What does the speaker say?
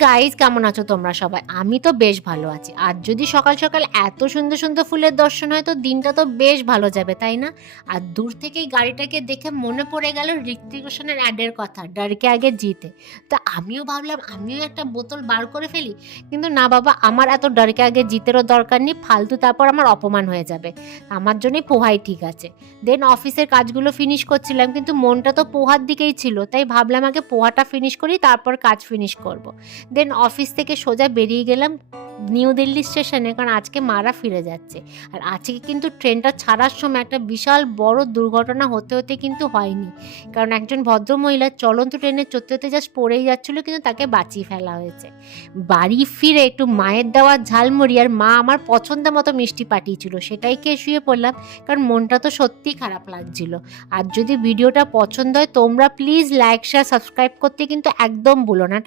Guys, কেমন আছো তোমরা সবাই? আমি তো বেশ ভালো আছি। আর যদি সকাল সকাল এত সুন্দর সুন্দর ফুলের দর্শন হয় তো দিনটা তো বেশ ভালো যাবে, তাই না? আর দূর থেকেই গাড়িটাকে দেখে মনে পড়ে গেল ঋত্বিক রোশনের অ্যাডের কথা, ডরকে আগে জিতে। তো আমিও ভাবলাম আমিও একটা বোতল বার করে ফেলি, কিন্তু না বাবা, আমার এত ডরকে আগে জিতেরও দরকার নেই, ফালতু তারপর আমার অপমান হয়ে যাবে। আমার জন্যই পোহাই ঠিক আছে। দেন অফিসের কাজগুলো ফিনিশ করছিলাম, কিন্তু মনটা তো পোহার দিকেই ছিল, তাই ভাবলাম আগে পোহাটা ফিনিশ করি, তারপর কাজ ফিনিশ করব। দেন অফিস থেকে সোজা বেরিয়ে গেলাম নিউ দিল্লি স্টেশনে, কারণ আজকে মারা ফিরে যাচ্ছে। আর আজকে কিন্তু ট্রেনটা ছাড়ার সময় একটা বিশাল বড় দুর্ঘটনা হতে হতে কিন্তু হয়নি, কারণ একজন ভদ্রমহিলা চলন্ত ট্রেনে চড়তে হতে জাস্ট পড়েই যাচ্ছিলো, কিন্তু তাকে বাঁচিয়ে ফেলা হয়েছে। বাড়ি ফিরে একটু মায়ের দেওয়া ঝালমুড়ি আর মা আমার পছন্দ মতো মিষ্টি পাঠিয়েছিল, সেটাই খেয়ে শুয়ে পড়লাম, কারণ মনটা তো সত্যিই খারাপ লাগছিল। আর যদি ভিডিওটা পছন্দ হয় তোমরা প্লিজ লাইক শেয়ার সাবস্ক্রাইব করতে কিন্তু একদম ভুলো না।